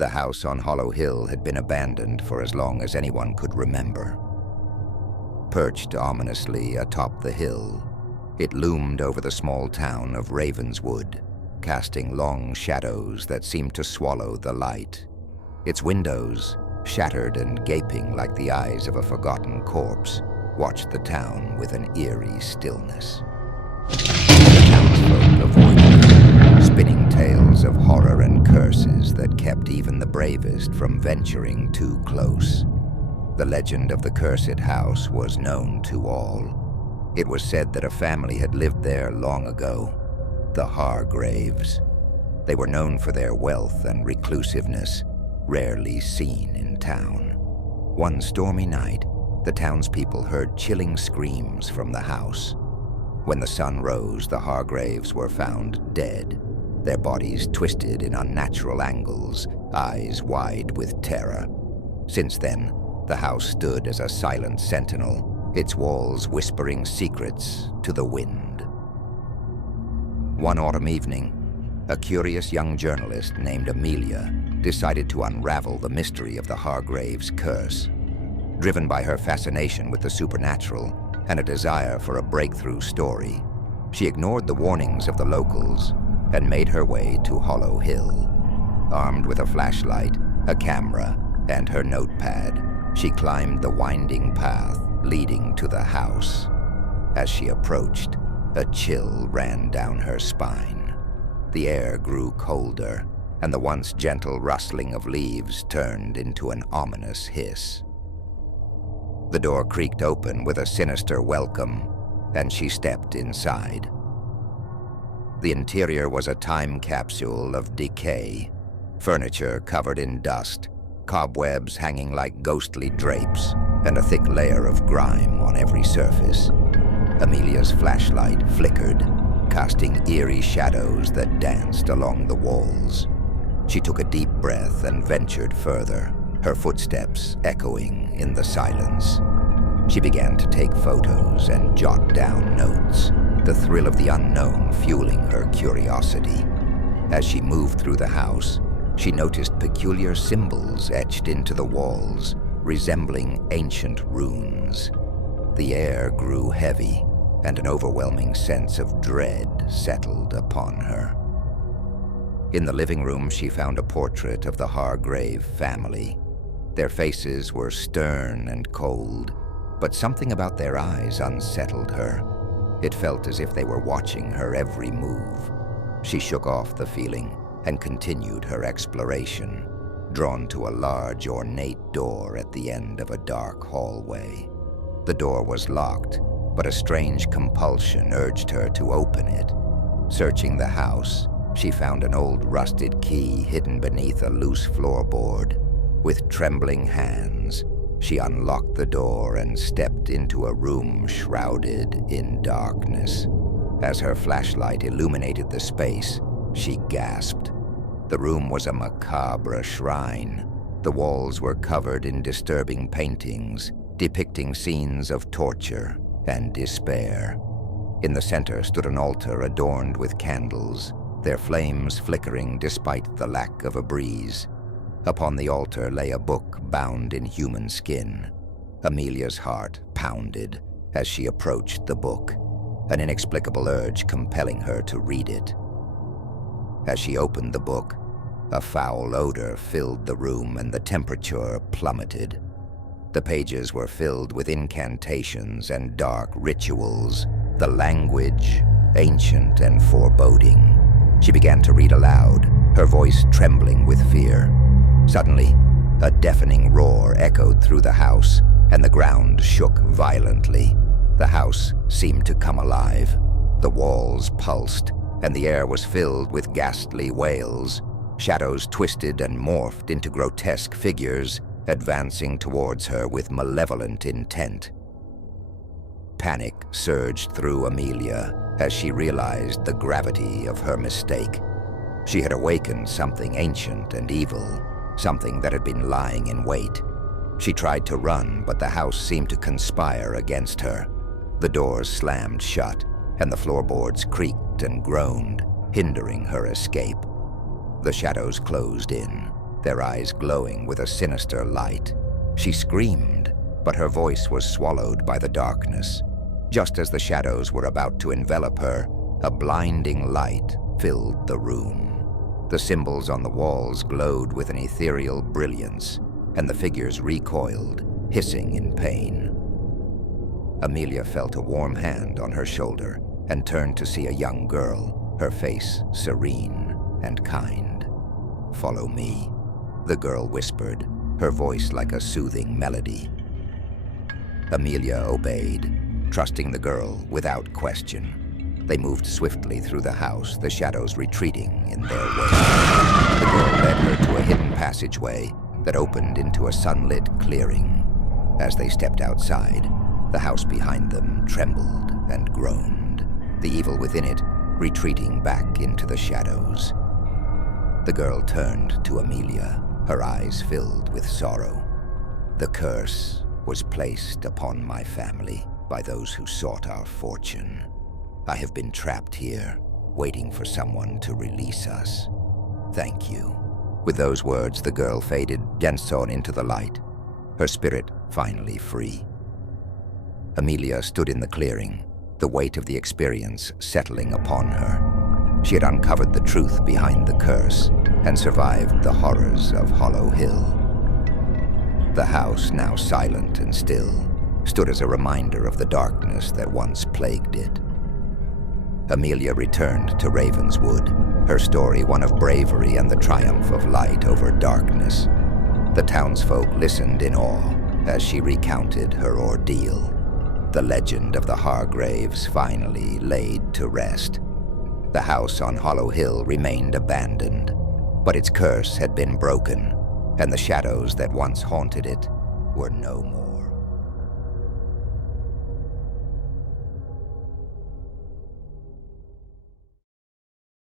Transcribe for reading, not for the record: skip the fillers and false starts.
The house on Hallow Hill had been abandoned for as long as anyone could remember. Perched ominously atop the hill, it loomed over the small town of Ravenswood, casting long shadows that seemed to swallow the light. Its windows, shattered and gaping like the eyes of a forgotten corpse, watched the town with an eerie stillness. The townsfolk avoided it, spinning tales of horror and curses that kept even the bravest from venturing too close. The legend of the cursed house was known to all. It was said that a family had lived there long ago, the Hargraves. They were known for their wealth and reclusiveness, rarely seen in town. One stormy night, the townspeople heard chilling screams from the house. When the sun rose, the Hargraves were found dead, their bodies twisted in unnatural angles, eyes wide with terror. Since then, the house stood as a silent sentinel, its walls whispering secrets to the wind. One autumn evening, a curious young journalist named Amelia decided to unravel the mystery of the Hargraves' curse. Driven by her fascination with the supernatural and a desire for a breakthrough story, she ignored the warnings of the locals and made her way to Hallow Hill. Armed with a flashlight, a camera, and her notepad, she climbed the winding path leading to the house. As she approached, a chill ran down her spine. The air grew colder, and the once gentle rustling of leaves turned into an ominous hiss. The door creaked open with a sinister welcome, and she stepped inside. The interior was a time capsule of decay, furniture covered in dust, cobwebs hanging like ghostly drapes, and a thick layer of grime on every surface. Amelia's flashlight flickered, casting eerie shadows that danced along the walls. She took a deep breath and ventured further, her footsteps echoing in the silence. She began to take photos and jot down notes, the thrill of the unknown fueling her curiosity. As she moved through the house, she noticed peculiar symbols etched into the walls, resembling ancient runes. The air grew heavy, and an overwhelming sense of dread settled upon her. In the living room, she found a portrait of the Hargrave family. Their faces were stern and cold, but something about their eyes unsettled her. It felt as if they were watching her every move. She shook off the feeling and continued her exploration, drawn to a large, ornate door at the end of a dark hallway. The door was locked, but a strange compulsion urged her to open it. Searching the house, she found an old rusted key hidden beneath a loose floorboard. With trembling hands, she unlocked the door and stepped into a room shrouded in darkness. As her flashlight illuminated the space, she gasped. The room was a macabre shrine. The walls were covered in disturbing paintings, depicting scenes of torture and despair. In the center stood an altar adorned with candles, their flames flickering despite the lack of a breeze. Upon the altar lay a book bound in human skin. Amelia's heart pounded as she approached the book, an inexplicable urge compelling her to read it. As she opened the book, a foul odor filled the room and the temperature plummeted. The pages were filled with incantations and dark rituals, the language ancient and foreboding. She began to read aloud, her voice trembling with fear. Suddenly, a deafening roar echoed through the house, and the ground shook violently. The house seemed to come alive. The walls pulsed, and the air was filled with ghastly wails. Shadows twisted and morphed into grotesque figures, advancing towards her with malevolent intent. Panic surged through Amelia as she realized the gravity of her mistake. She had awakened something ancient and evil, something that had been lying in wait. She tried to run, but the house seemed to conspire against her. The doors slammed shut, and the floorboards creaked and groaned, hindering her escape. The shadows closed in, their eyes glowing with a sinister light. She screamed, but her voice was swallowed by the darkness. Just as the shadows were about to envelop her, a blinding light filled the room. The symbols on the walls glowed with an ethereal brilliance, and the figures recoiled, hissing in pain. Amelia felt a warm hand on her shoulder and turned to see a young girl, her face serene and kind. "Follow me," the girl whispered, her voice like a soothing melody. Amelia obeyed, trusting the girl without question. They moved swiftly through the house, the shadows retreating in their wake. The girl led her to a hidden passageway that opened into a sunlit clearing. As they stepped outside, the house behind them trembled and groaned, the evil within it retreating back into the shadows. The girl turned to Amelia, her eyes filled with sorrow. "The curse was placed upon my family by those who sought our fortune. I have been trapped here, waiting for someone to release us. Thank you." With those words, the girl faded and saw into the light, her spirit finally free. Amelia stood in the clearing, the weight of the experience settling upon her. She had uncovered the truth behind the curse and survived the horrors of Hallow Hill. The house, now silent and still, stood as a reminder of the darkness that once plagued it. Amelia returned to Ravenswood, her story one of bravery and the triumph of light over darkness. The townsfolk listened in awe as she recounted her ordeal. The legend of the Hargraves finally laid to rest. The house on Hallow Hill remained abandoned, but its curse had been broken, and the shadows that once haunted it were no more.